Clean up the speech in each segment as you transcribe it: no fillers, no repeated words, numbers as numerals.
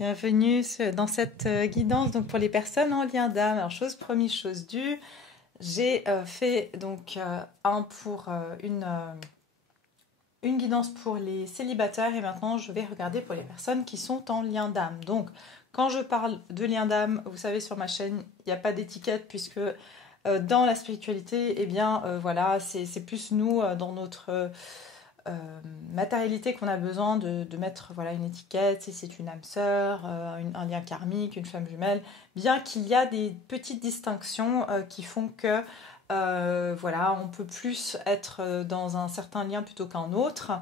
Bienvenue dans cette guidance donc pour les personnes en lien d'âme. Alors chose promise, chose due. J'ai fait donc une guidance pour les célibataires et maintenant je vais regarder pour les personnes qui sont en lien d'âme. Donc quand je parle de lien d'âme, vous savez sur ma chaîne, il n'y a pas d'étiquette puisque dans la spiritualité, eh bien voilà, c'est plus nous dans notre matérialité qu'on a besoin de mettre voilà, une étiquette, si c'est une âme sœur, un lien karmique, une flamme jumelle, bien qu'il y a des petites distinctions qui font que voilà, on peut plus être dans un certain lien plutôt qu'un autre.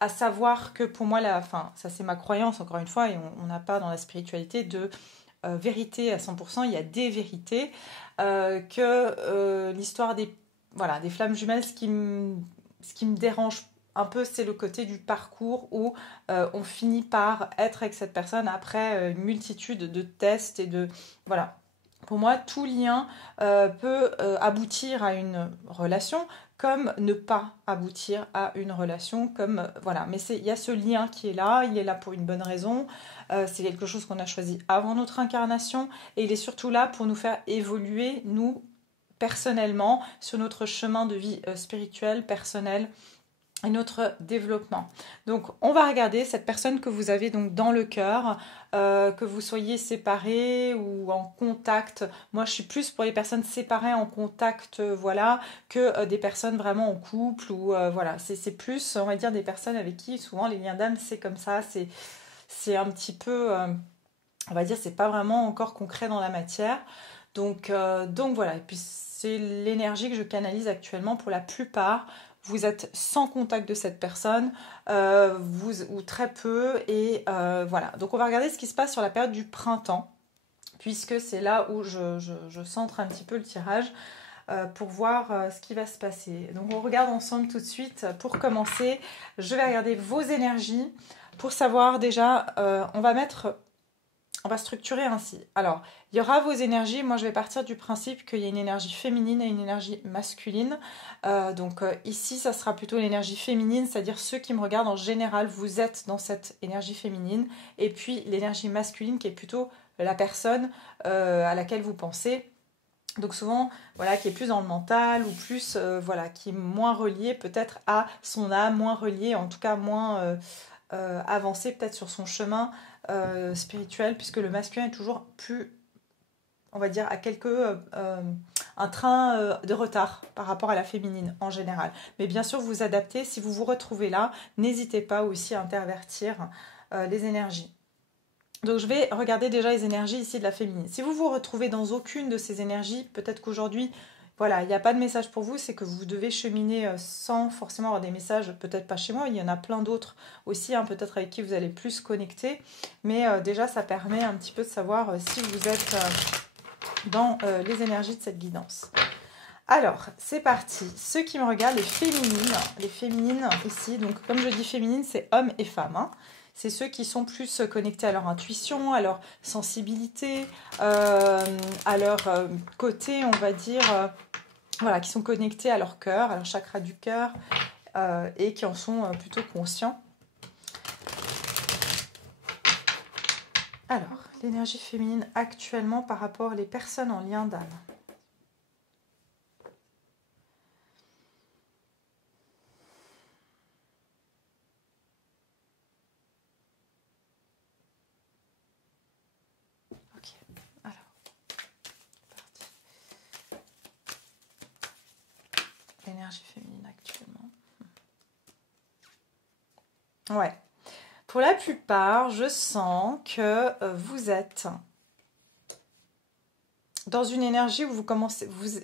À savoir que pour moi, enfin, ça c'est ma croyance encore une fois, et on n'a pas dans la spiritualité de vérité à 100%, il y a des vérités, que l'histoire voilà, des flammes jumelles, ce qui me dérange un peu, c'est le côté du parcours où on finit par être avec cette personne après une multitude de tests et de... Voilà. Pour moi, tout lien peut aboutir à une relation comme ne pas aboutir à une relation. Comme, voilà. Mais il y a ce lien qui est là, il est là pour une bonne raison. C'est quelque chose qu'on a choisi avant notre incarnation et il est surtout là pour nous faire évoluer, nous, personnellement, sur notre chemin de vie spirituel, personnel, et notre développement. Donc on va regarder cette personne que vous avez donc dans le cœur, que vous soyez séparés ou en contact. Moi je suis plus pour les personnes séparées en contact, voilà, que des personnes vraiment en couple ou voilà, c'est plus on va dire des personnes avec qui souvent les liens d'âme c'est comme ça, c'est un petit peu on va dire c'est pas vraiment encore concret dans la matière. Donc voilà, et puis c'est l'énergie que je canalise actuellement pour la plupart. Vous êtes sans contact de cette personne, ou très peu, et voilà. Donc on va regarder ce qui se passe sur la période du printemps, puisque c'est là où je centre un petit peu le tirage pour voir ce qui va se passer. Donc on regarde ensemble tout de suite. Pour commencer, je vais regarder vos énergies pour savoir déjà, on va structurer ainsi. Alors, il y aura vos énergies. Moi, je vais partir du principe qu'il y a une énergie féminine et une énergie masculine. Donc ici, ça sera plutôt l'énergie féminine, c'est-à-dire ceux qui me regardent en général, vous êtes dans cette énergie féminine. Et puis l'énergie masculine qui est plutôt la personne à laquelle vous pensez. Donc souvent, voilà, qui est plus dans le mental ou plus, voilà, qui est moins relié peut-être à son âme, moins relié, en tout cas moins avancé peut-être sur son chemin spirituel, puisque le masculin est toujours plus, on va dire, à un train de retard par rapport à la féminine en général. Mais bien sûr, vous adaptez. Si vous vous retrouvez là, n'hésitez pas aussi à intervertir les énergies. Donc je vais regarder déjà les énergies ici de la féminine. Si vous vous retrouvez dans aucune de ces énergies, peut-être qu'aujourd'hui, voilà, il n'y a pas de message pour vous, c'est que vous devez cheminer sans forcément avoir des messages, peut-être pas chez moi, il y en a plein d'autres aussi, hein, peut-être avec qui vous allez plus connecter, mais déjà ça permet un petit peu de savoir si vous êtes dans les énergies de cette guidance. Alors, c'est parti. Ceux qui me regardent, les féminines ici, donc comme je dis féminine, c'est hommes et femmes, hein. C'est ceux qui sont plus connectés à leur intuition, à leur sensibilité, à leur côté, on va dire, voilà, qui sont connectés à leur cœur, à leur chakra du cœur, et qui en sont plutôt conscients. Alors, l'énergie féminine actuellement par rapport aux personnes en lien d'âme. L'énergie féminine actuellement. Ouais. Pour la plupart, je sens que vous êtes dans une énergie où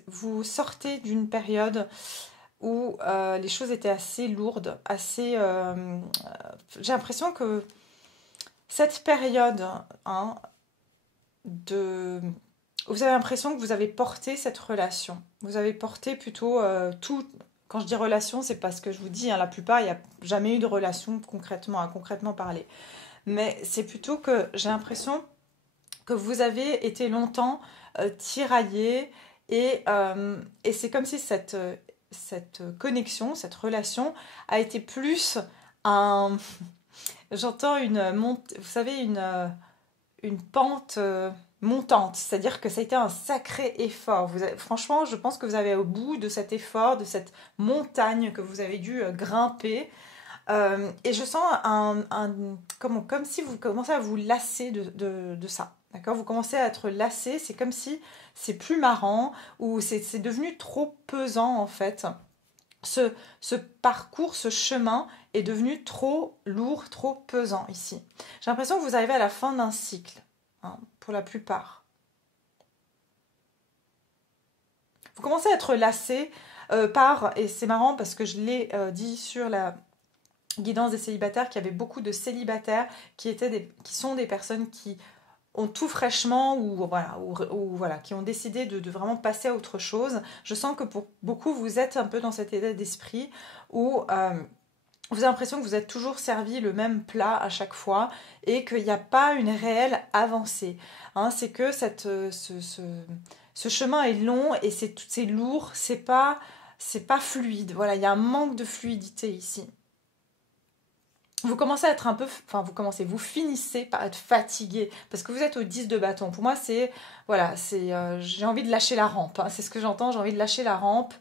vous sortez d'une période où les choses étaient assez lourdes, assez... j'ai l'impression que cette période, hein, vous avez l'impression que vous avez porté cette relation. Vous avez porté plutôt tout. Quand je dis relation, c'est parce que je vous dis, hein, la plupart, il n'y a jamais eu de relation concrètement, à concrètement parler. Mais c'est plutôt que j'ai l'impression que vous avez été longtemps tiraillé et c'est comme si cette connexion, cette relation a été plus un... J'entends une montée, vous savez, une pente montante, c'est-à-dire que ça a été un sacré effort. Franchement, je pense que vous avez au bout de cet effort, de cette montagne que vous avez dû grimper. Et je sens comme si vous commencez à vous lasser de ça. D'accord? Vous commencez à être lassé, c'est comme si c'est plus marrant ou c'est devenu trop pesant en fait. Ce parcours, ce chemin est devenu trop lourd, trop pesant ici. J'ai l'impression que vous arrivez à la fin d'un cycle, hein, pour la plupart. Vous commencez à être lassé et c'est marrant parce que je l'ai dit sur la guidance des célibataires, qu'il y avait beaucoup de célibataires qui sont des personnes qui ont tout fraîchement ou voilà, qui ont décidé de vraiment passer à autre chose. Je sens que pour beaucoup, vous êtes un peu dans cet état d'esprit où vous avez l'impression que vous êtes toujours servi le même plat à chaque fois et qu'il n'y a pas une réelle avancée. Hein, c'est que ce chemin est long et c'est lourd, c'est pas fluide. Voilà, il y a un manque de fluidité ici. Vous commencez à être vous finissez par être fatigué parce que vous êtes au 10 de bâton. Pour moi, j'ai envie de lâcher la rampe. Hein, c'est ce que j'entends, j'ai envie de lâcher la rampe.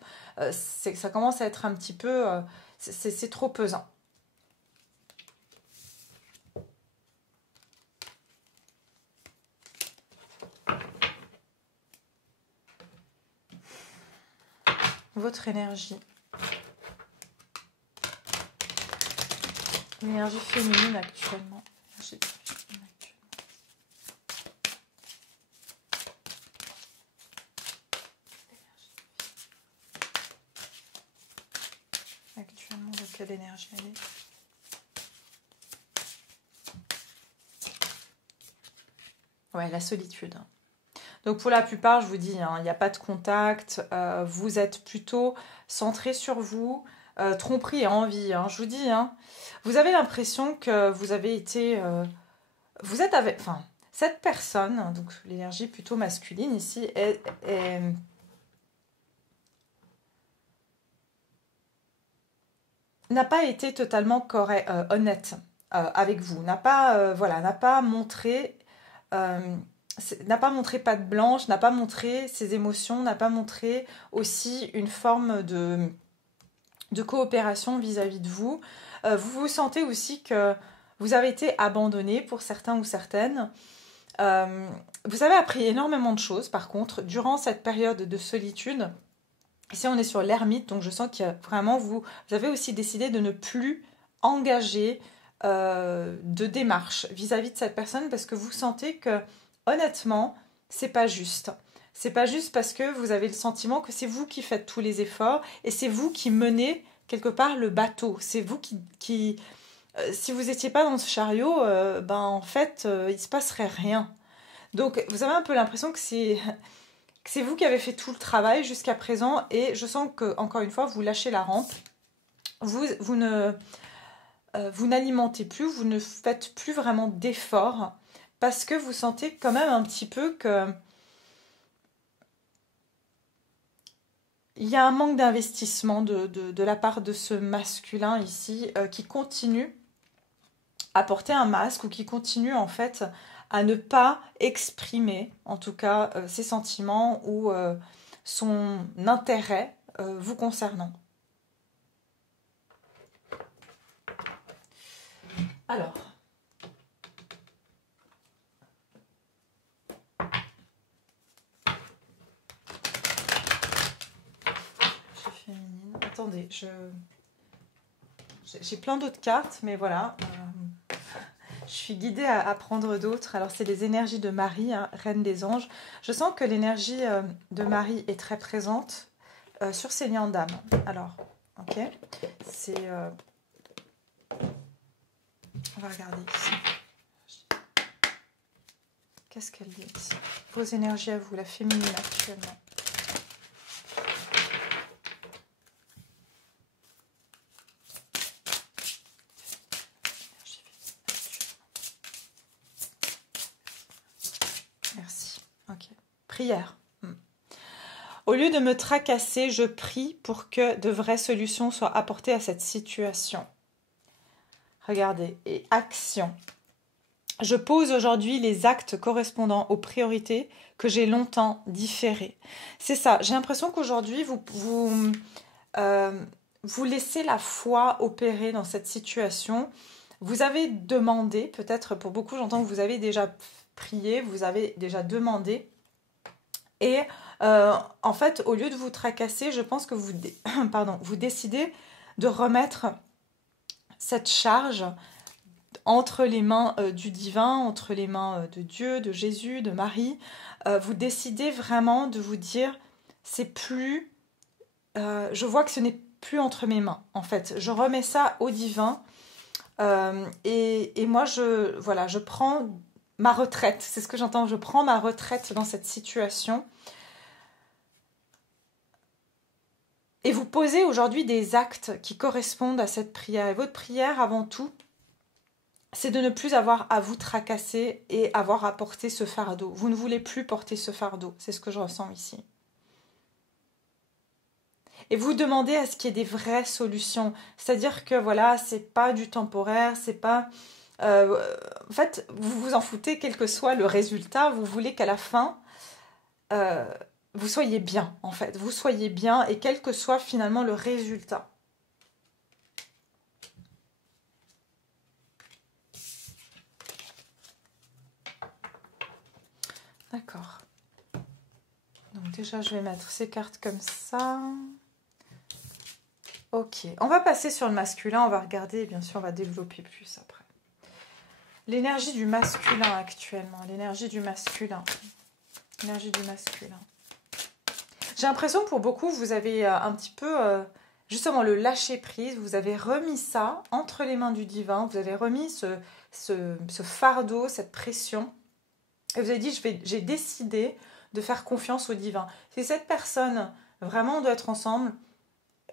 Ça commence à être un petit peu, c'est trop pesant. Votre énergie. L'énergie féminine actuellement. Actuellement, de quelle énergie elle est? Ouais, la solitude. Donc pour la plupart, je vous dis, il n'y a pas de contact. Vous êtes plutôt centré sur vous. Tromperie et envie, hein, je vous dis. Hein, vous avez l'impression que vous avez été... vous êtes avec... Enfin, cette personne, donc l'énergie plutôt masculine ici, n'a pas été totalement honnête avec vous. N'a pas montré... n'a pas montré patte blanche, n'a pas montré ses émotions, n'a pas montré aussi une forme de coopération vis-à-vis de vous. Vous vous sentez aussi que vous avez été abandonné pour certains ou certaines. Vous avez appris énormément de choses, par contre, durant cette période de solitude. Ici, on est sur l'ermite, donc je sens que vraiment, vous avez aussi décidé de ne plus engager de démarche vis-à-vis de cette personne parce que vous sentez que, honnêtement, c'est pas juste. C'est pas juste parce que vous avez le sentiment que c'est vous qui faites tous les efforts et c'est vous qui menez quelque part le bateau. C'est vous qui si vous n'étiez pas dans ce chariot, en fait, il se passerait rien. Donc, vous avez un peu l'impression que c'est vous qui avez fait tout le travail jusqu'à présent et je sens que, encore une fois, vous lâchez la rampe. Vous n'alimentez plus, vous ne faites plus vraiment d'efforts parce que vous sentez quand même un petit peu que il y a un manque d'investissement de la part de ce masculin ici qui continue à porter un masque ou qui continue en fait à ne pas exprimer en tout cas ses sentiments ou son intérêt vous concernant. Alors, féminine. Attendez, j'ai plein d'autres cartes, mais voilà, je suis guidée à prendre d'autres. Alors, c'est les énergies de Marie, hein, Reine des Anges. Je sens que l'énergie de Marie est très présente sur ces liens d'âme. Alors, ok, c'est... on va regarder ici. Qu'est-ce qu'elle dit ici? Vos énergies à vous, la féminine actuellement. Merci. Ok. Prière. Au lieu de me tracasser, je prie pour que de vraies solutions soient apportées à cette situation. Regardez. Et action. Je pose aujourd'hui les actes correspondant aux priorités que j'ai longtemps différées. C'est ça, j'ai l'impression qu'aujourd'hui, vous laissez la foi opérer dans cette situation. Vous avez demandé, peut-être pour beaucoup, j'entends que vous avez déjà prié, vous avez déjà demandé. Et en fait, au lieu de vous tracasser, je pense que vous décidez de remettre cette charge entre les mains du divin, entre les mains de Dieu, de Jésus, de Marie. Vous décidez vraiment de vous dire, c'est plus... je vois que ce n'est plus entre mes mains, en fait. Je remets ça au divin. Et moi, je prends ma retraite. C'est ce que j'entends. Je prends ma retraite dans cette situation. Et vous posez aujourd'hui des actes qui correspondent à cette prière. Et votre prière, avant tout, c'est de ne plus avoir à vous tracasser et avoir à porter ce fardeau. Vous ne voulez plus porter ce fardeau. C'est ce que je ressens ici. Et vous demandez à ce qu'il y ait des vraies solutions. C'est-à-dire que voilà, c'est pas du temporaire, c'est pas... en fait, vous vous en foutez, quel que soit le résultat, vous voulez qu'à la fin, vous soyez bien, en fait. Vous soyez bien et quel que soit finalement le résultat. D'accord. Donc déjà, je vais mettre ces cartes comme ça. Ok. On va passer sur le masculin. On va regarder, bien sûr, on va développer plus après. L'énergie du masculin actuellement. L'énergie du masculin. L'énergie du masculin. J'ai l'impression que pour beaucoup, vous avez un petit peu, justement, le lâcher-prise. Vous avez remis ça entre les mains du divin. Vous avez remis ce fardeau, cette pression. Et vous avez dit, j'ai décidé de faire confiance au divin. Si cette personne, vraiment, on doit être ensemble,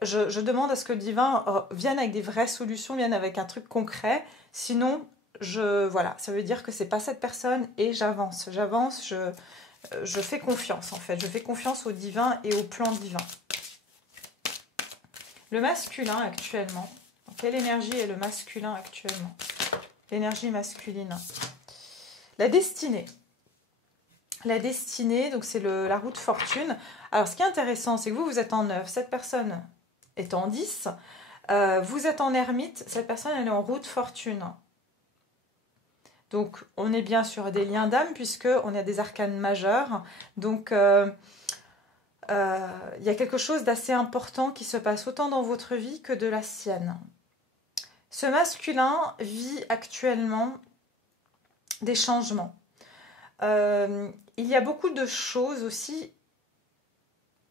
je demande à ce que le divin vienne avec des vraies solutions, vienne avec un truc concret. Sinon, voilà, ça veut dire que c'est pas cette personne et j'avance. Je fais confiance, en fait. Je fais confiance au divin et au plan divin. Le masculin, actuellement. Quelle énergie est le masculin, actuellement? L'énergie masculine. La destinée. La destinée, donc c'est la roue de fortune. Alors, ce qui est intéressant, c'est que vous êtes en 9. Cette personne est en 10. Vous êtes en ermite. Cette personne, elle est en roue de fortune. Donc, on est bien sur des liens d'âme puisqu'on a des arcanes majeurs. Donc, il y a quelque chose d'assez important qui se passe autant dans votre vie que de la sienne. Ce masculin vit actuellement des changements. Il y a beaucoup de choses aussi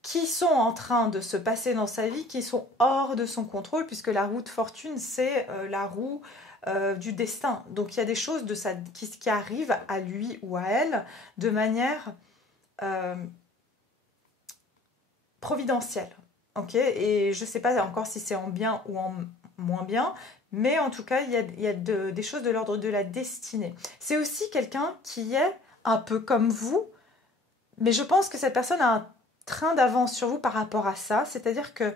qui sont en train de se passer dans sa vie, qui sont hors de son contrôle, puisque la roue de fortune, c'est la roue du destin. Donc il y a des choses qui arrivent à lui ou à elle de manière providentielle. Okay, et je ne sais pas encore si c'est en bien ou en moins bien, mais en tout cas, il y a des choses de l'ordre de la destinée. C'est aussi quelqu'un qui est un peu comme vous, mais je pense que cette personne a un train d'avance sur vous par rapport à ça, c'est-à-dire que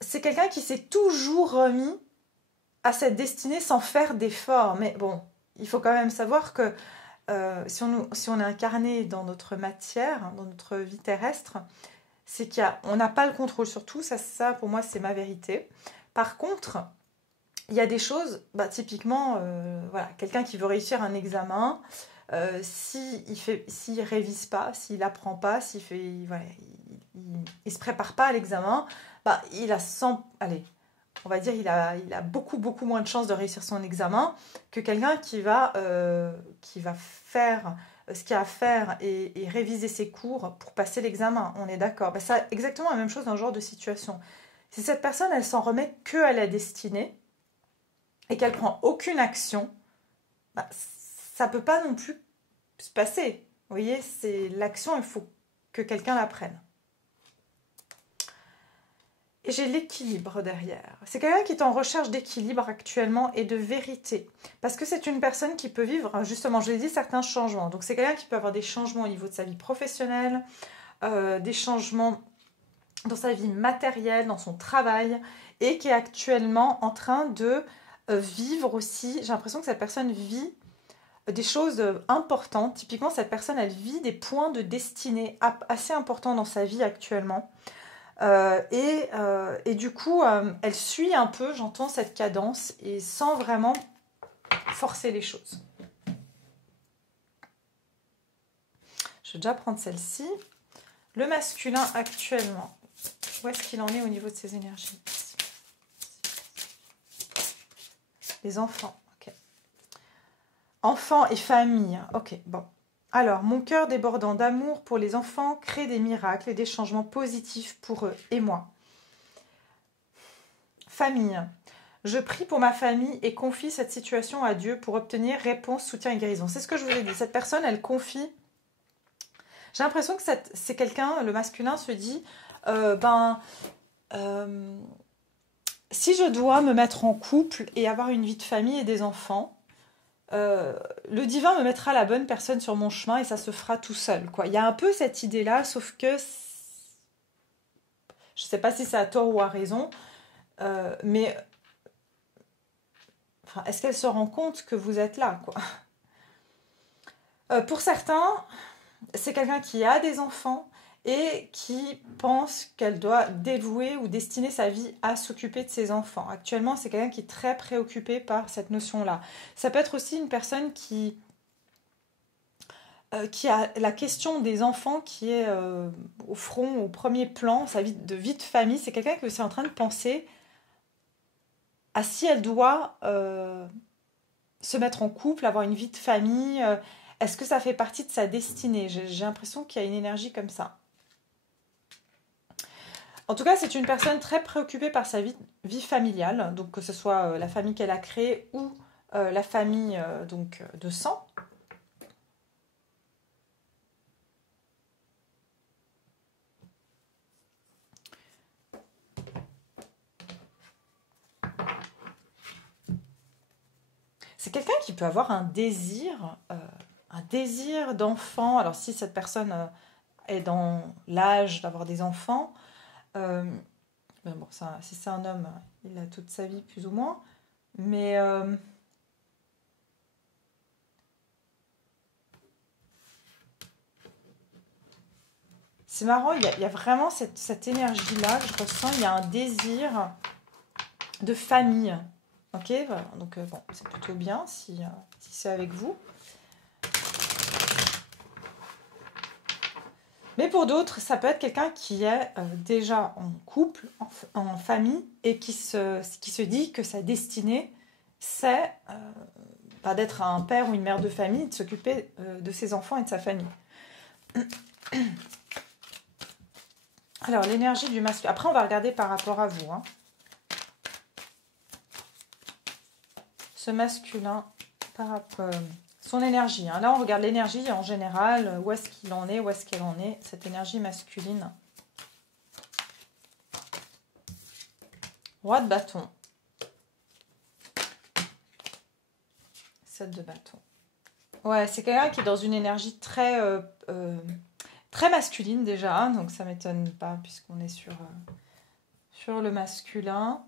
c'est quelqu'un qui s'est toujours remis à cette destinée sans faire d'efforts. Mais bon, il faut quand même savoir que si on est incarné dans notre matière, dans notre vie terrestre, c'est qu'on n'a pas le contrôle sur tout. Ça, pour moi, c'est ma vérité. Par contre, il y a des choses, typiquement, voilà, quelqu'un qui veut réussir un examen, s'il révise pas, s'il apprend pas, il se prépare pas à l'examen, il a on va dire il a beaucoup moins de chances de réussir son examen que quelqu'un qui va faire ce qu'il y a à faire et réviser ses cours pour passer l'examen. On est d'accord. C'est exactement la même chose dans ce genre de situation. Si cette personne, elle s'en remet que à la destinée et qu'elle prend aucune action, ça peut pas non plus se passer. Vous voyez, c'est l'action, il faut que quelqu'un la prenne. Et j'ai l'équilibre derrière. C'est quelqu'un qui est en recherche d'équilibre actuellement et de vérité. Parce que c'est une personne qui peut vivre, justement, je l'ai dit, certains changements. Donc c'est quelqu'un qui peut avoir des changements au niveau de sa vie professionnelle, des changements dans sa vie matérielle, dans son travail, et qui est actuellement en train de vivre aussi. J'ai l'impression que cette personne vit des choses importantes. Typiquement, cette personne, elle vit des points de destinée assez importants dans sa vie actuellement. Et du coup, elle suit un peu, j'entends cette cadence, et sans vraiment forcer les choses. Je vais déjà prendre celle-ci. Le masculin actuellement, où est-ce qu'il en est au niveau de ses énergies? Les enfants, ok. Enfants et famille, ok, bon. Alors, mon cœur débordant d'amour pour les enfants crée des miracles et des changements positifs pour eux et moi. Famille. Je prie pour ma famille et confie cette situation à Dieu pour obtenir réponse, soutien et guérison. C'est ce que je vous ai dit. Cette personne, elle confie. J'ai l'impression que c'est quelqu'un, le masculin se dit, si je dois me mettre en couple et avoir une vie de famille et des enfants, le divin me mettra la bonne personne sur mon chemin et ça se fera tout seul, quoi. Il y a un peu cette idée-là, sauf que je ne sais pas si c'est à tort ou à raison, mais enfin, est-ce qu'elle se rend compte que vous êtes là, quoi? Pour certains, c'est quelqu'un qui a des enfants et qui pense qu'elle doit dévouer ou destiner sa vie à s'occuper de ses enfants. Actuellement, c'est quelqu'un qui est très préoccupé par cette notion-là. Ça peut être aussi une personne qui a la question des enfants qui est au front, au premier plan, sa vie de famille. C'est quelqu'un qui est aussi en train de penser à si elle doit se mettre en couple, avoir une vie de famille. Est-ce que ça fait partie de sa destinée? J'ai l'impression qu'il y a une énergie comme ça. En tout cas, c'est une personne très préoccupée par sa vie familiale, donc que ce soit la famille qu'elle a créée ou la famille donc, de sang. C'est quelqu'un qui peut avoir un désir d'enfant. Alors si cette personne est dans l'âge d'avoir des enfants, ben bon, si c'est un homme, il a toute sa vie plus ou moins. Mais c'est marrant, il y a vraiment cette énergie-là que je ressens. Il y a un désir de famille. Ok, voilà. Donc bon, c'est plutôt bien si c'est avec vous. Mais pour d'autres, ça peut être quelqu'un qui est déjà en couple, en famille, et qui se dit que sa destinée, c'est pas d'être un père ou une mère de famille, de s'occuper de ses enfants et de sa famille. Alors, l'énergie du masculin. Après, on va regarder par rapport à vous. Hein. Ce masculin, par rapport... son énergie. Hein. Là, on regarde l'énergie en général. Où est-ce qu'il en est? Où est-ce qu'elle en est? Cette énergie masculine. Roi de bâton. 7 de bâton. Ouais, c'est quelqu'un qui est dans une énergie très masculine déjà. Hein, donc, ça ne m'étonne pas puisqu'on est sur le masculin.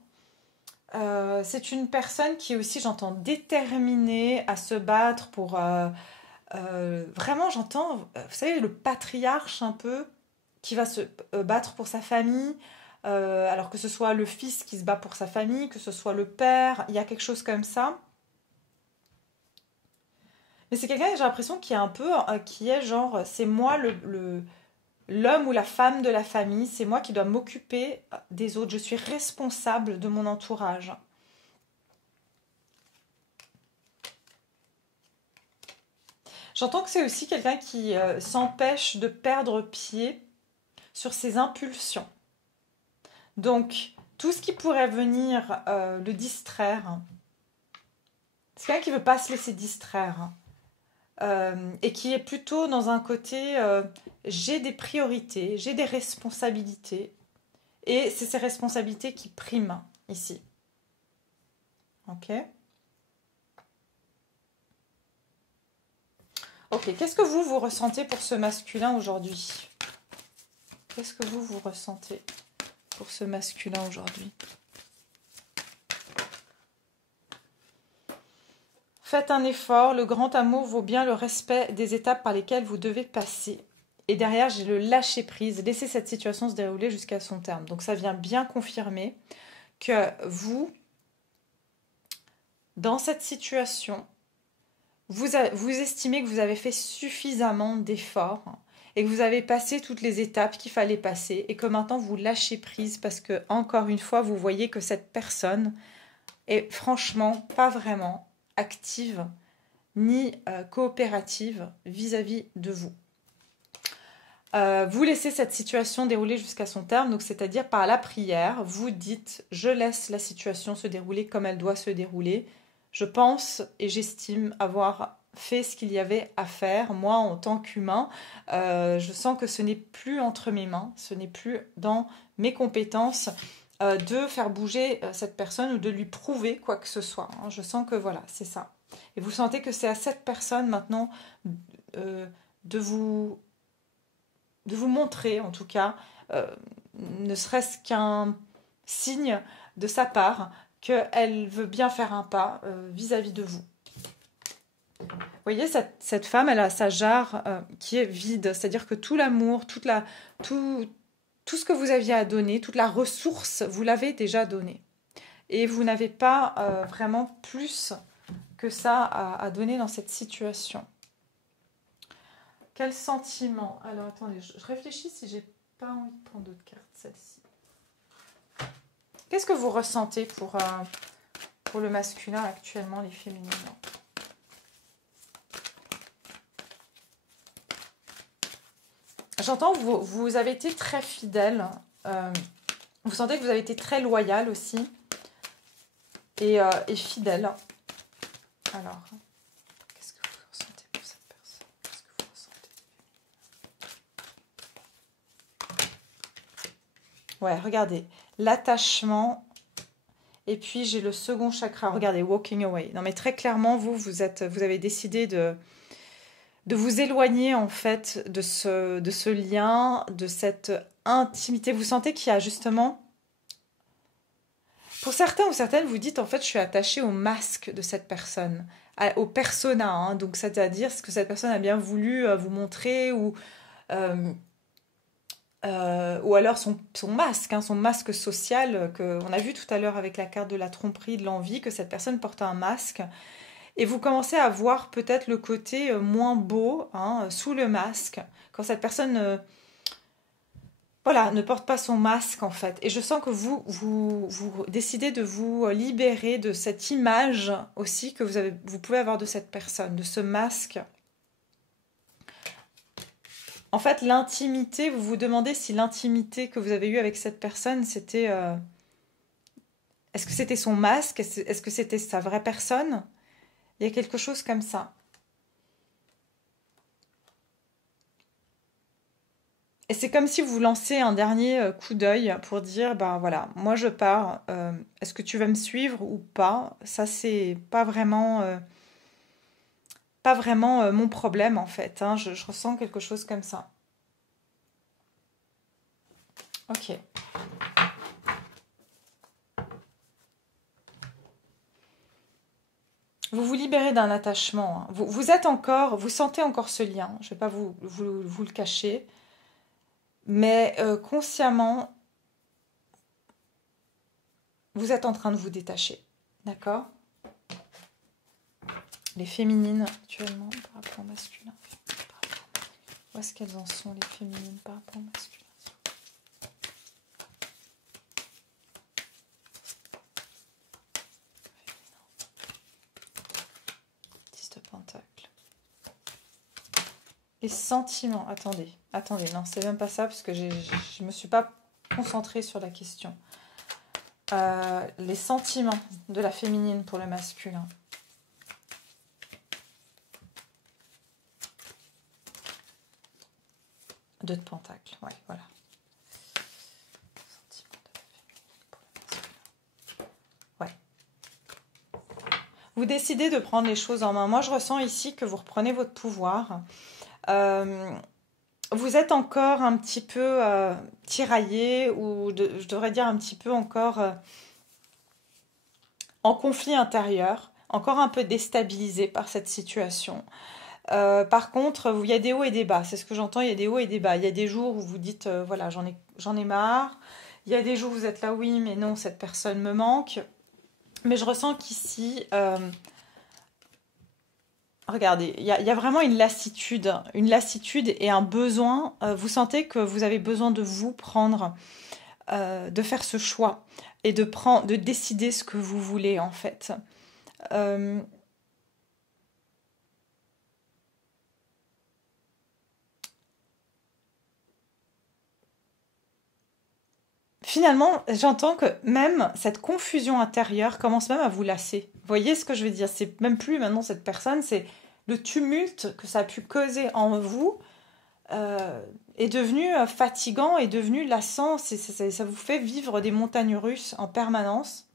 C'est une personne qui est aussi, j'entends, déterminée à se battre pour... vraiment, j'entends, vous savez, le patriarche un peu, qui va se battre pour sa famille, alors que ce soit le fils qui se bat pour sa famille, que ce soit le père, il y a quelque chose comme ça. Mais c'est quelqu'un, j'ai l'impression, qui est un peu, qui est genre, c'est moi l'homme ou la femme de la famille, c'est moi qui dois m'occuper des autres, je suis responsable de mon entourage. J'entends que c'est aussi quelqu'un qui s'empêche de perdre pied sur ses impulsions. Donc, tout ce qui pourrait venir le distraire, c'est quelqu'un qui ne veut pas se laisser distraire. Et qui est plutôt dans un côté j'ai des priorités, j'ai des responsabilités et c'est ces responsabilités qui priment ici. Ok. Ok, qu'est-ce que vous ressentez pour ce masculin aujourd'hui? Qu'est-ce que vous ressentez pour ce masculin aujourd'hui? Faites un effort, le grand amour vaut bien le respect des étapes par lesquelles vous devez passer. Et derrière, j'ai le lâcher prise, laisser cette situation se dérouler jusqu'à son terme. Donc ça vient bien confirmer que vous, dans cette situation, vous estimez que vous avez fait suffisamment d'efforts et que vous avez passé toutes les étapes qu'il fallait passer et que maintenant vous lâchez prise parce que, encore une fois, vous voyez que cette personne est franchement pas vraiment active ni coopérative vis-à-vis de vous. Vous laissez cette situation dérouler jusqu'à son terme, donc c'est-à-dire par la prière, vous dites « je laisse la situation se dérouler comme elle doit se dérouler ». Je pense et j'estime avoir fait ce qu'il y avait à faire. Moi, en tant qu'humain, je sens que ce n'est plus entre mes mains, ce n'est plus dans mes compétences de faire bouger cette personne ou de lui prouver quoi que ce soit. Je sens que voilà, c'est ça. Et vous sentez que c'est à cette personne maintenant de vous montrer, en tout cas, ne serait-ce qu'un signe de sa part, qu'elle veut bien faire un pas vis-à-vis de vous. Vous voyez, cette femme, elle a sa jarre qui est vide, c'est-à-dire que tout l'amour, tout ce que vous aviez à donner, toute la ressource, vous l'avez déjà donné. Et vous n'avez pas vraiment plus que ça à donner dans cette situation. Quel sentiment? Alors, attendez, je réfléchis si j'ai pas envie de prendre d'autres cartes, celle-ci. Qu'est-ce que vous ressentez pour le masculin actuellement, les féminines? J'entends que vous avez été très fidèle. Vous sentez que vous avez été très loyal aussi. Et fidèle. Alors, qu'est-ce que vous ressentez pour cette personne? Qu'est-ce que vous ressentez? Ouais, regardez. L'attachement. Et puis, j'ai le second chakra. Regardez, walking away. Non, mais très clairement, vous avez décidé de vous éloigner, en fait, de ce lien, de cette intimité. Vous sentez qu'il y a justement... Pour certains ou certaines, vous dites, en fait, je suis attachée au masque de cette personne, au persona. Hein, donc, c'est-à-dire ce que cette personne a bien voulu vous montrer ou alors son masque, hein, son masque social, qu'on a vu tout à l'heure avec la carte de la tromperie, de l'envie, que cette personne porte un masque. Et vous commencez à voir peut-être le côté moins beau, hein, sous le masque, quand cette personne... Voilà, ne porte pas son masque en fait. Et je sens que vous décidez de vous libérer de cette image aussi que vous pouvez avoir de cette personne, de ce masque. En fait, l'intimité, vous vous demandez si l'intimité que vous avez eue avec cette personne, c'était... est-ce que c'était son masque? Est-ce que c'était sa vraie personne? Il y a quelque chose comme ça. Et c'est comme si vous lancez un dernier coup d'œil pour dire, ben voilà, moi je pars, est-ce que tu vas me suivre ou pas? Ça, c'est pas vraiment mon problème en fait. Hein. Je ressens quelque chose comme ça. Ok. Vous vous libérez d'un attachement. Hein. Vous sentez encore ce lien. Je ne vais pas vous le cacher. Mais consciemment, vous êtes en train de vous détacher. D'accord? Les féminines actuellement par rapport au masculin. Où est-ce qu'elles en sont, les féminines par rapport au masculin? De Pentacle. Les sentiments. Attendez, non, c'est même pas ça parce que je me suis pas concentrée sur la question. Les sentiments de la féminine pour le masculin. Deux de Pentacle, ouais, voilà. Sentiments de la féminine pour le masculin. Ouais. Vous décidez de prendre les choses en main. Moi, je ressens ici que vous reprenez votre pouvoir. Vous êtes encore un petit peu tiraillé ou je devrais dire un petit peu encore en conflit intérieur. encore un peu déstabilisé par cette situation. Par contre, il y a des hauts et des bas, c'est ce que j'entends, il y a des hauts et des bas. Il y a des jours où vous dites, voilà, j'en ai marre. Il y a des jours où vous êtes là, oui, mais non, cette personne me manque. Mais je ressens qu'ici, regardez, il y a vraiment une lassitude et un besoin. Vous sentez que vous avez besoin de vous prendre, de faire ce choix et de décider ce que vous voulez en fait. Euh, Finalement, j'entends que même cette confusion intérieure commence même à vous lasser. Vous voyez ce que je veux dire? C'est même plus maintenant cette personne, c'est le tumulte que ça a pu causer en vous est devenu fatigant, est devenu lassant. Ça vous fait vivre des montagnes russes en permanence.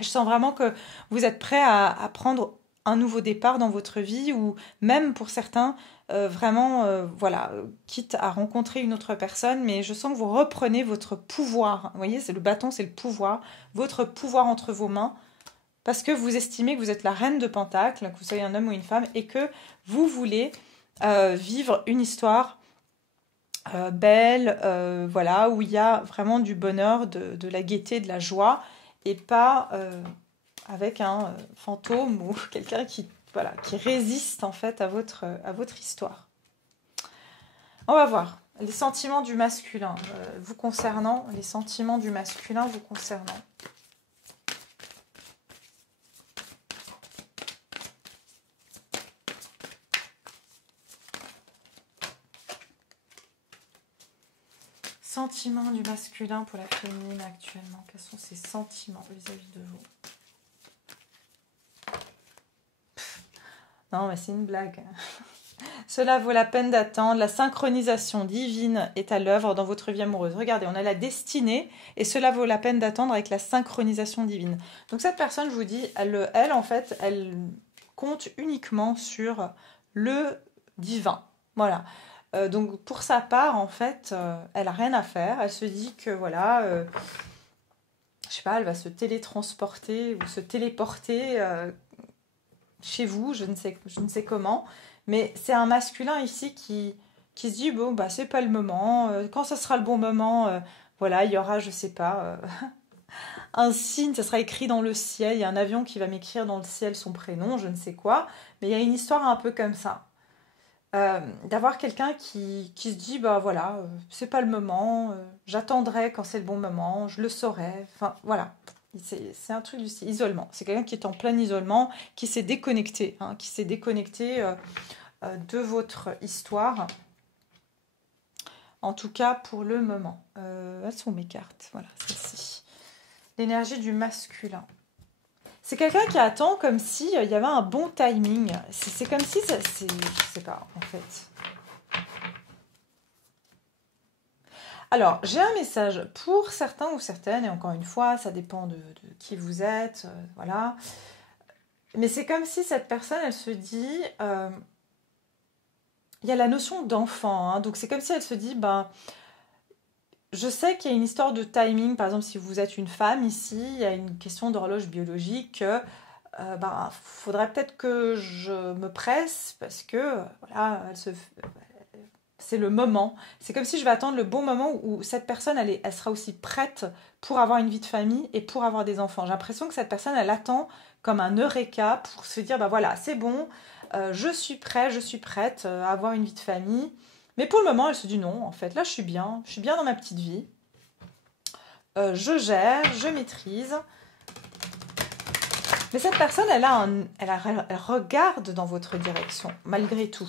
Je sens vraiment que vous êtes prêt à prendre un nouveau départ dans votre vie ou même pour certains, vraiment, voilà, quitte à rencontrer une autre personne, mais je sens que vous reprenez votre pouvoir. Vous voyez, c'est le bâton, c'est le pouvoir, votre pouvoir entre vos mains, parce que vous estimez que vous êtes la reine de Pentacle, que vous soyez un homme ou une femme, et que vous voulez vivre une histoire belle, voilà, où il y a vraiment du bonheur, de la gaieté, de la joie, et pas avec un fantôme ou quelqu'un qui, voilà, qui résiste en fait à votre histoire. On va voir les sentiments du masculin vous concernant, les sentiments du masculin vous concernant. Sentiments du masculin pour la féminine actuellement. Quels sont ses sentiments vis-à-vis de vous? Non, mais c'est une blague. Cela vaut la peine d'attendre. La synchronisation divine est à l'œuvre dans votre vie amoureuse. Regardez, on a la destinée et cela vaut la peine d'attendre avec la synchronisation divine. Donc cette personne, je vous dis, elle en fait, elle compte uniquement sur le divin. Voilà. Donc pour sa part, en fait, elle a rien à faire. Elle se dit que voilà, je sais pas, elle va se télétransporter ou se téléporter chez vous, je ne sais comment. Mais c'est un masculin ici qui se dit, bon, bah c'est pas le moment. Quand ce sera le bon moment, voilà, il y aura, je sais pas, un signe, ça sera écrit dans le ciel. Il y a un avion qui va m'écrire dans le ciel son prénom, je ne sais quoi. Mais il y a une histoire un peu comme ça. D'avoir quelqu'un qui se dit bah voilà c'est pas le moment, j'attendrai quand c'est le bon moment, je le saurai, enfin voilà, c'est un truc du style isolement, c'est quelqu'un qui est en plein isolement, qui s'est déconnecté, hein, qui s'est déconnecté de votre histoire, en tout cas pour le moment. Elles sont mes cartes, voilà, celle-ci, l'énergie du masculin. C'est quelqu'un qui attend comme si il y avait un bon timing. C'est comme si ça, je sais pas en fait. Alors, j'ai un message pour certains ou certaines, et encore une fois, ça dépend de qui vous êtes, voilà. Mais c'est comme si cette personne, elle se dit, il y a la notion d'enfant, hein, donc c'est comme si elle se dit, ben, je sais qu'il y a une histoire de timing, par exemple, si vous êtes une femme ici, il y a une question d'horloge biologique, ben, faudrait peut-être que je me presse parce que, voilà, c'est le moment. C'est comme si je vais attendre le bon moment où cette personne, elle sera aussi prête pour avoir une vie de famille et pour avoir des enfants. J'ai l'impression que cette personne, elle attend comme un eureka pour se dire, bah voilà, c'est bon, je suis prêt, je suis prête à avoir une vie de famille. Mais pour le moment, elle se dit non, en fait, là, je suis bien dans ma petite vie. Je gère, je maîtrise. Mais cette personne, elle regarde dans votre direction, malgré tout.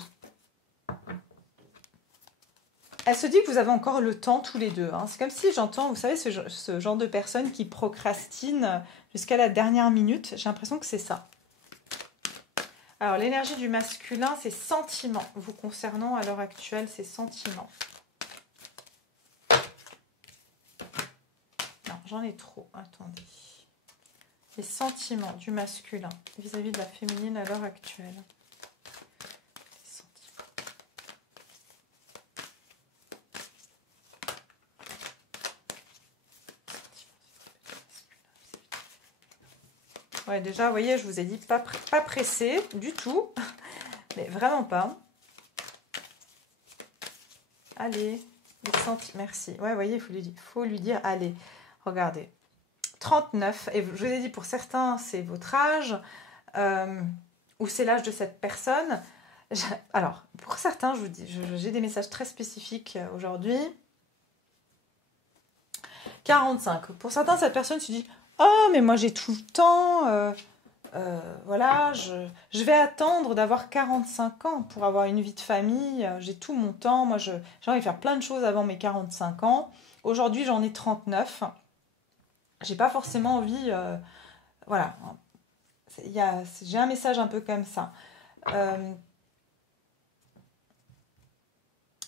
Elle se dit que vous avez encore le temps tous les deux. Hein. C'est comme si j'entends, vous savez, ce genre de personne qui procrastine jusqu'à la dernière minute. J'ai l'impression que c'est ça. Alors, l'énergie du masculin, c'est sentiments. Vous concernant à l'heure actuelle, c'est sentiments. Non, j'en ai trop. Attendez. Les sentiments du masculin vis-à-vis de la féminine à l'heure actuelle. Ouais, déjà, vous voyez, je vous ai dit pas pressé du tout. Mais vraiment pas. Allez, merci. Ouais, vous voyez, il faut lui dire, allez, regardez. 39, et je vous ai dit, pour certains, c'est votre âge, ou c'est l'âge de cette personne. Alors, pour certains, je vous dis, j'ai des messages très spécifiques aujourd'hui. 45. Pour certains, cette personne se dit, oh, mais moi j'ai tout le temps, voilà, je vais attendre d'avoir 45 ans pour avoir une vie de famille, j'ai tout mon temps, moi j'ai envie de faire plein de choses avant mes 45 ans. Aujourd'hui, j'en ai 39. J'ai pas forcément envie, voilà, j'ai un message un peu comme ça.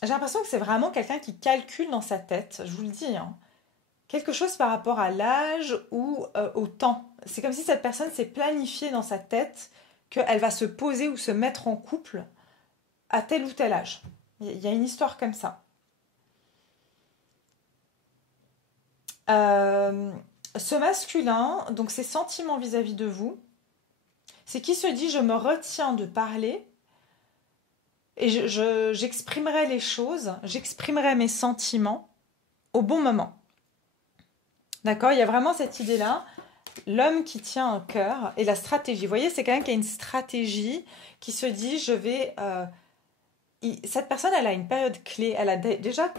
J'ai l'impression que c'est vraiment quelqu'un qui calcule dans sa tête, je vous le dis, hein, quelque chose par rapport à l'âge ou au temps. C'est comme si cette personne s'est planifiée dans sa tête qu'elle va se poser ou se mettre en couple à tel ou tel âge. Il y a une histoire comme ça. Ce masculin, donc ses sentiments vis-à-vis de vous, c'est qui se dit je me retiens de parler et j'exprimerai les choses, j'exprimerai mes sentiments au bon moment. D'accord? Il y a vraiment cette idée-là. L'homme qui tient un cœur et la stratégie. Vous voyez, c'est quelqu'un qui a une stratégie, qui se dit, cette personne, elle a une période clé. Elle a déjà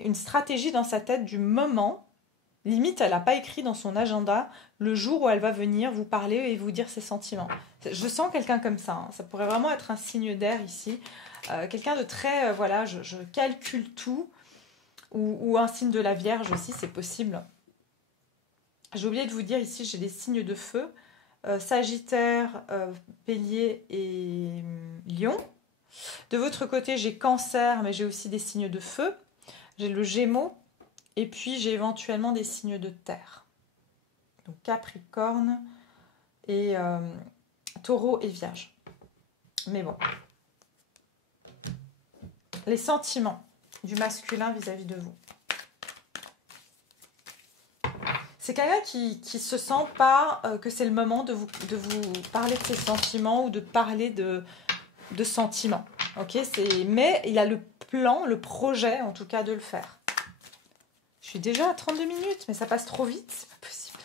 une stratégie dans sa tête du moment. Limite, elle n'a pas écrit dans son agenda le jour où elle va venir vous parler et vous dire ses sentiments. Je sens quelqu'un comme ça. Hein. Ça pourrait vraiment être un signe d'air ici. Quelqu'un de très, voilà, je calcule tout. Ou un signe de la Vierge aussi, c'est possible. J'ai oublié de vous dire ici, j'ai des signes de feu. Sagittaire, Bélier et Lion. De votre côté, j'ai Cancer, mais j'ai aussi des signes de feu. J'ai le Gémeaux. Et puis, j'ai éventuellement des signes de terre. Donc, Capricorne et Taureau et Vierge. Mais bon. Les sentiments du masculin vis-à-vis de vous. C'est quelqu'un qui se sent pas que c'est le moment de vous parler de ses sentiments ou de parler de sentiments. Ok, mais il a le plan, le projet en tout cas de le faire. Je suis déjà à 32 minutes, mais ça passe trop vite, c'est pas possible.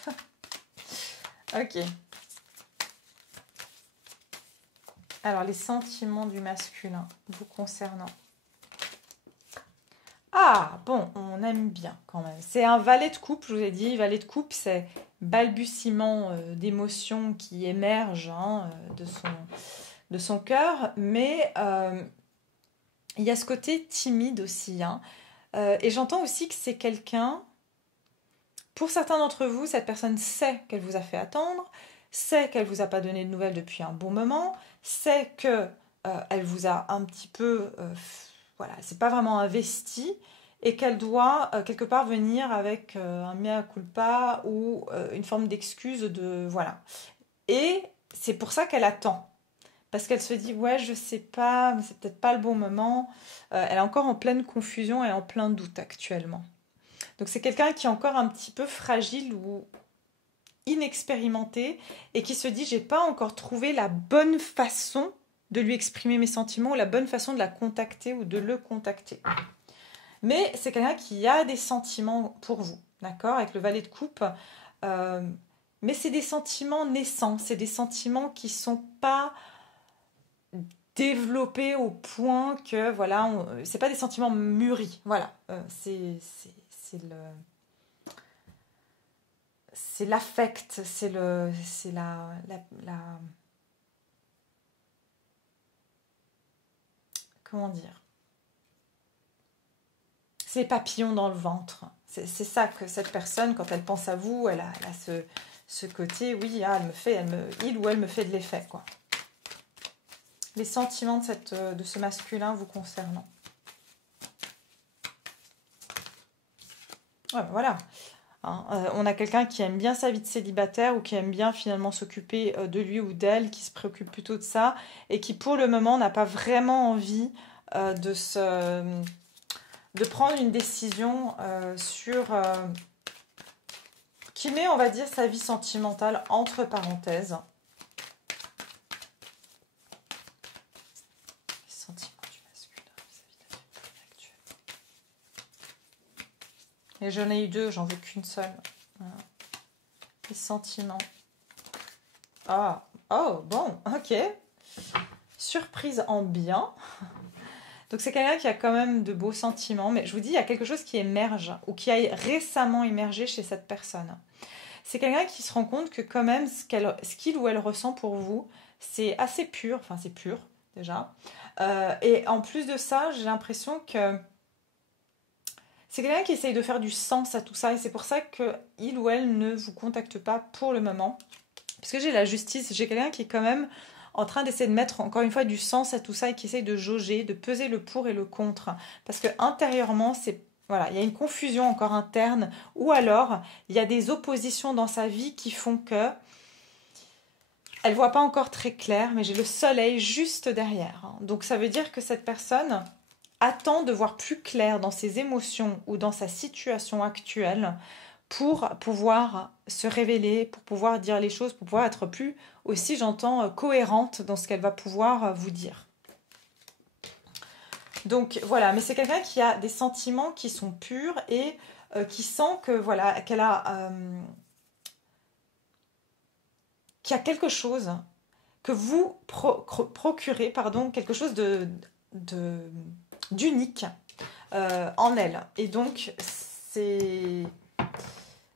Ok. Alors, les sentiments du masculin vous concernant. Ah, bon, on aime bien quand même. C'est un valet de coupe, je vous ai dit. Valet de coupe, c'est balbutiement d'émotions qui émergent hein, de son cœur. Mais il y a ce côté timide aussi. Hein. Et j'entends aussi que c'est quelqu'un... Pour certains d'entre vous, cette personne sait qu'elle vous a fait attendre, sait qu'elle vous a pas donné de nouvelles depuis un bon moment, sait que elle vous a un petit peu... voilà, c'est pas vraiment investi et qu'elle doit quelque part venir avec un mea culpa ou une forme d'excuse de voilà. Et c'est pour ça qu'elle attend. Parce qu'elle se dit ouais, je sais pas, c'est peut-être pas le bon moment. Elle est encore en pleine confusion et en plein doute actuellement. Donc c'est quelqu'un qui est encore un petit peu fragile ou inexpérimenté et qui se dit j'ai pas encore trouvé la bonne façon de lui exprimer mes sentiments ou la bonne façon de la contacter ou de le contacter. Mais c'est quelqu'un qui a des sentiments pour vous, d'accord, avec le valet de coupe. Mais c'est des sentiments naissants, c'est des sentiments qui sont pas développés au point que, voilà, c'est pas des sentiments mûris, voilà. C'est l'affect, c'est la comment dire, c'est les papillons dans le ventre. C'est ça que cette personne, quand elle pense à vous, elle a ce côté, oui, ah, il ou elle me fait de l'effet, quoi. Les sentiments de ce masculin vous concernant. Ouais, voilà. Hein, on a quelqu'un qui aime bien sa vie de célibataire ou qui aime bien finalement s'occuper de lui ou d'elle, qui se préoccupe plutôt de ça et qui pour le moment n'a pas vraiment envie de prendre une décision qui met, on va dire, sa vie sentimentale entre parenthèses. Les sentiments du masculin vis-à-vis de la vie actuelle. Et j'en ai eu deux, j'en veux qu'une seule. Voilà. Les sentiments. Ah, oh, bon, ok. Surprise en bien. Donc c'est quelqu'un qui a quand même de beaux sentiments, mais je vous dis, il y a quelque chose qui émerge ou qui a récemment émergé chez cette personne. C'est quelqu'un qui se rend compte que quand même ce qu'il ou elle ressent pour vous, c'est assez pur, enfin c'est pur déjà. Et en plus de ça, j'ai l'impression que c'est quelqu'un qui essaye de faire du sens à tout ça et c'est pour ça qu'il ou elle ne vous contacte pas pour le moment. Parce que j'ai la justice, j'ai quelqu'un qui est quand même en train d'essayer de mettre encore une fois du sens à tout ça et qui essaye de jauger, de peser le pour et le contre. Parce que intérieurement, voilà, il y a une confusion encore interne ou alors il y a des oppositions dans sa vie qui font que elle voit pas encore très clair, mais j'ai le soleil juste derrière. Donc ça veut dire que cette personne attend de voir plus clair dans ses émotions ou dans sa situation actuelle pour pouvoir se révéler, pour pouvoir dire les choses, pour pouvoir être plus, aussi j'entends, cohérente dans ce qu'elle va pouvoir vous dire. Donc voilà, mais c'est quelqu'un qui a des sentiments qui sont purs et qui sent que voilà, qu'elle a, qu'il y a quelque chose que vous procurez, pardon, quelque chose d'unique en elle. Et donc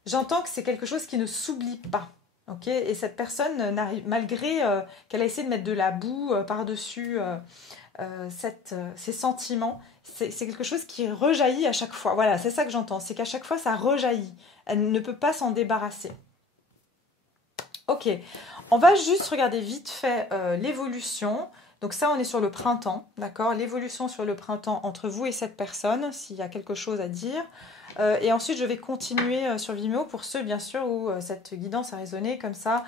j'entends que c'est quelque chose qui ne s'oublie pas. Okay, et cette personne, malgré qu'elle a essayé de mettre de la boue par-dessus ces sentiments, c'est quelque chose qui rejaillit à chaque fois. Voilà, c'est ça que j'entends. C'est qu'à chaque fois, ça rejaillit. Elle ne peut pas s'en débarrasser. Ok, on va juste regarder vite fait l'évolution. Donc ça, on est sur le printemps, d'accord? L'évolution sur le printemps entre vous et cette personne, s'il y a quelque chose à dire. Et ensuite, je vais continuer sur Vimeo pour ceux, bien sûr, où cette guidance a résonné. Comme ça,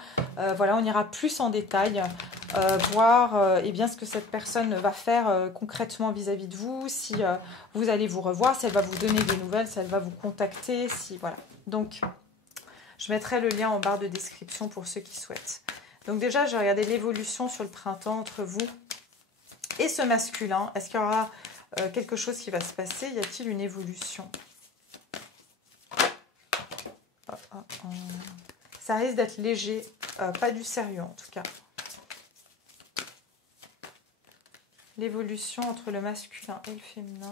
voilà, on ira plus en détail, voir eh bien, ce que cette personne va faire concrètement vis-à-vis de vous, si vous allez vous revoir, si elle va vous donner des nouvelles, si elle va vous contacter, si voilà. Donc, je mettrai le lien en barre de description pour ceux qui souhaitent. Donc déjà, je vais regarder l'évolution sur le printemps entre vous et ce masculin. Est-ce qu'il y aura quelque chose qui va se passer? Y a-t-il une évolution? Ça risque d'être léger, pas du sérieux en tout cas. L'évolution entre le masculin et le féminin.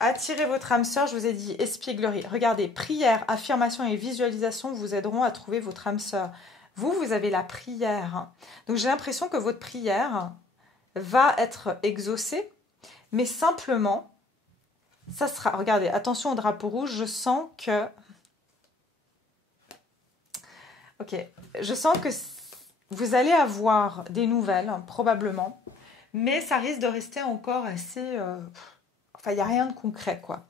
Attirez votre âme sœur, je vous ai dit, espièglerie. Regardez, prière, affirmation et visualisation vous aideront à trouver votre âme sœur. Vous avez la prière. Donc j'ai l'impression que votre prière va être exaucée, mais simplement, ça sera... Regardez, attention au drapeau rouge, je sens que... Ok, je sens que vous allez avoir des nouvelles, probablement, mais ça risque de rester encore assez... Enfin, il n'y a rien de concret, quoi.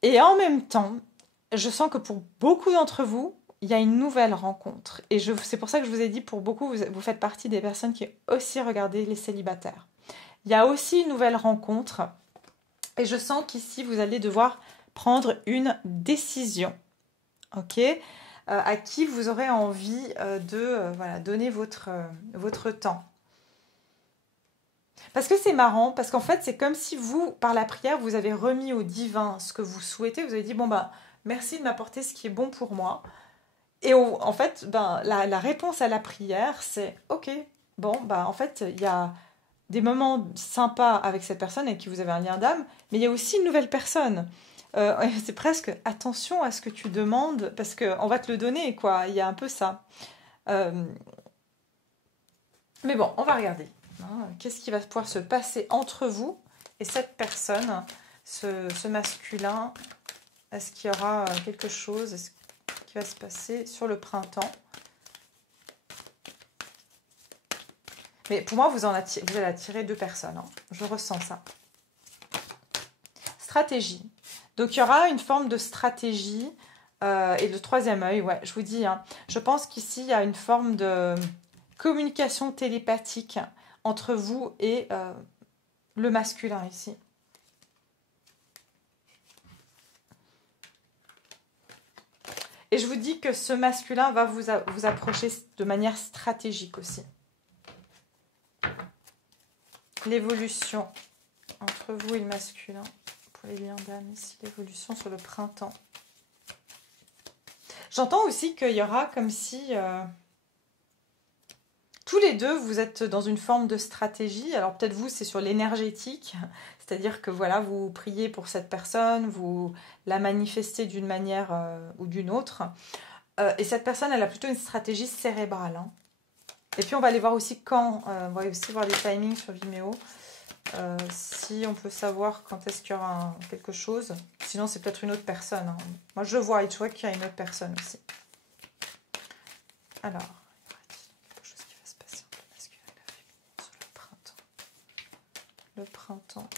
Et en même temps, je sens que pour beaucoup d'entre vous, il y a une nouvelle rencontre. Et c'est pour ça que je vous ai dit, pour beaucoup, vous faites partie des personnes qui aussi regardez les célibataires. Il y a aussi une nouvelle rencontre. Et je sens qu'ici, vous allez devoir prendre une décision. Ok ? À qui vous aurez envie de voilà, donner votre temps. Parce que c'est marrant, parce qu'en fait, c'est comme si vous, par la prière, vous avez remis au divin ce que vous souhaitez. Vous avez dit, bon, bah, merci de m'apporter ce qui est bon pour moi. Et en fait, ben, la réponse à la prière, c'est, ok, bon, bah, en fait, il y a des moments sympas avec cette personne avec qui vous avez un lien d'âme, mais il y a aussi une nouvelle personne. C'est presque attention à ce que tu demandes parce qu'on va te le donner, quoi. Il y a un peu ça. Mais bon, on va regarder. Qu'est-ce qui va pouvoir se passer entre vous et cette personne, ce masculin? Est-ce qu'il y aura quelque chose qui va se passer sur le printemps? Mais pour moi, vous allez attirer deux personnes. Hein. Je ressens ça. Stratégie. Donc, il y aura une forme de stratégie et de troisième œil. Ouais, je vous dis, hein, je pense qu'ici, il y a une forme de communication télépathique entre vous et le masculin ici. Et je vous dis que ce masculin va vous approcher de manière stratégique aussi. L'évolution entre vous et le masculin. Pour les liens d'âme ici, l'évolution sur le printemps. J'entends aussi qu'il y aura comme si... tous les deux, vous êtes dans une forme de stratégie. Alors peut-être vous, c'est sur l'énergétique. C'est-à-dire que voilà, vous priez pour cette personne, vous la manifestez d'une manière ou d'une autre. Et cette personne, elle a plutôt une stratégie cérébrale. Hein. Et puis on va aller voir aussi quand. On va aussi voir les timings sur Vimeo. Si on peut savoir quand est-ce qu'il y aura quelque chose. Sinon, c'est peut-être une autre personne. Hein. Moi, je vois qu'il y a une autre personne aussi. Alors... le printemps.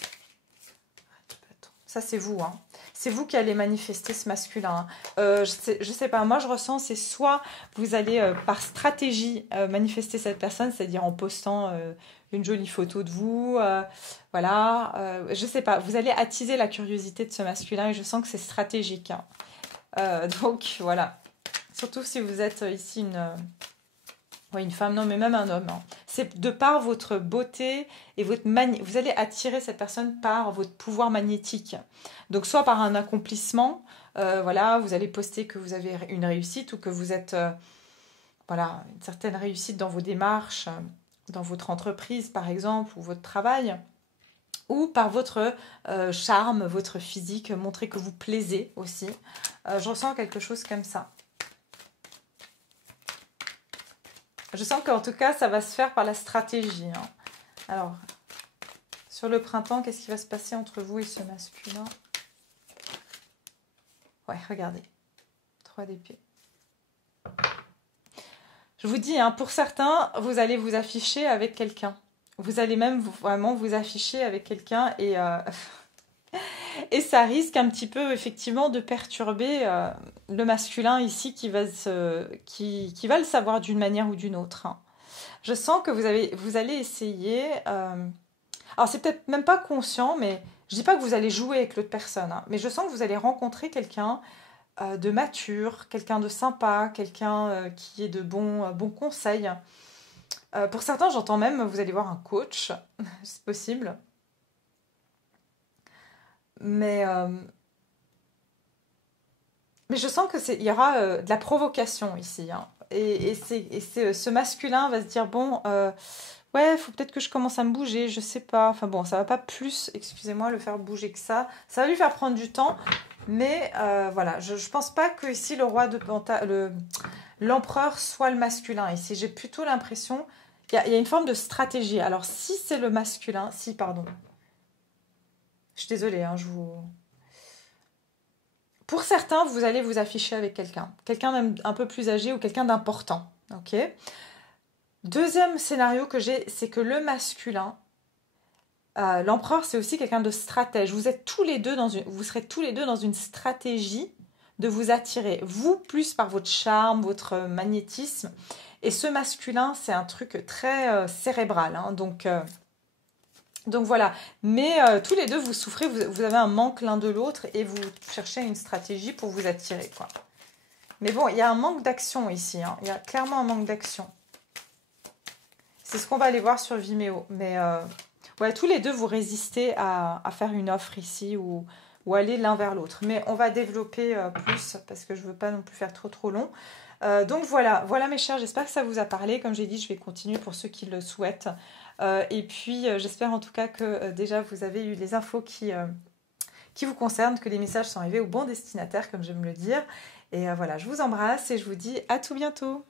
Ça, c'est vous. Hein. C'est vous qui allez manifester ce masculin. Hein. Je sais pas, moi, je ressens, c'est soit vous allez, par stratégie, manifester cette personne, c'est-à-dire en postant une jolie photo de vous. Voilà. Je sais pas, vous allez attiser la curiosité de ce masculin et je sens que c'est stratégique. Hein. Donc, voilà. Surtout si vous êtes ici une femme, non, mais même un homme. Hein. C'est de par votre beauté et votre vous allez attirer cette personne par votre pouvoir magnétique. Donc, soit par un accomplissement, voilà, vous allez poster que vous avez une réussite ou que vous êtes, voilà, une certaine réussite dans vos démarches, dans votre entreprise, par exemple, ou votre travail. Ou par votre charme, votre physique, montrer que vous plaisez aussi. Je ressens quelque chose comme ça. Je sens qu'en tout cas, ça va se faire par la stratégie. Hein. Alors, sur le printemps, qu'est-ce qui va se passer entre vous et ce masculin? Ouais, regardez. 3 d'épée. Je vous dis, hein, pour certains, vous allez vous afficher avec quelqu'un. Vous allez même vraiment vous afficher avec quelqu'un et... Et ça risque un petit peu effectivement de perturber le masculin ici qui va le savoir d'une manière ou d'une autre. Hein. Je sens que vous allez essayer... alors c'est peut-être même pas conscient, mais je dis pas que vous allez jouer avec l'autre personne, hein, mais je sens que vous allez rencontrer quelqu'un de mature, quelqu'un de sympa, quelqu'un qui est de bons conseils. Pour certains, j'entends même, vous allez voir un coach, c'est possible. Mais je sens qu'il y aura de la provocation ici. Hein. Et ce masculin va se dire, bon, ouais, il faut peut-être que je commence à me bouger, je sais pas. Enfin bon, ça va pas plus, excusez-moi, le faire bouger que ça. Ça va lui faire prendre du temps. Mais voilà, je pense pas que ici le roi de l'empereur soit le masculin. Ici, j'ai plutôt l'impression qu'il y a une forme de stratégie. Alors, si c'est le masculin, pardon. Je suis désolée, hein, Pour certains, vous allez vous afficher avec quelqu'un même un peu plus âgé ou quelqu'un d'important. Ok. Deuxième scénario que j'ai, c'est que le masculin, l'empereur, c'est aussi quelqu'un de stratège. Vous serez tous les deux dans une stratégie de vous attirer. Vous, plus par votre charme, votre magnétisme. Et ce masculin, c'est un truc très cérébral. Hein, donc voilà, mais tous les deux vous souffrez, vous avez un manque l'un de l'autre et vous cherchez une stratégie pour vous attirer, quoi. Mais bon, il y a un manque d'action ici, hein. Il y a clairement un manque d'action. C'est ce qu'on va aller voir sur Vimeo. Mais ouais, tous les deux vous résistez à faire une offre ici ou aller l'un vers l'autre. Mais on va développer plus parce que je ne veux pas non plus faire trop long. Donc voilà mes chers, j'espère que ça vous a parlé. Comme j'ai dit, je vais continuer pour ceux qui le souhaitent. Et puis j'espère en tout cas que déjà vous avez eu les infos qui vous concernent, que les messages sont arrivés au bon destinataire, comme j'aime le dire. Et voilà, je vous embrasse et je vous dis à tout bientôt.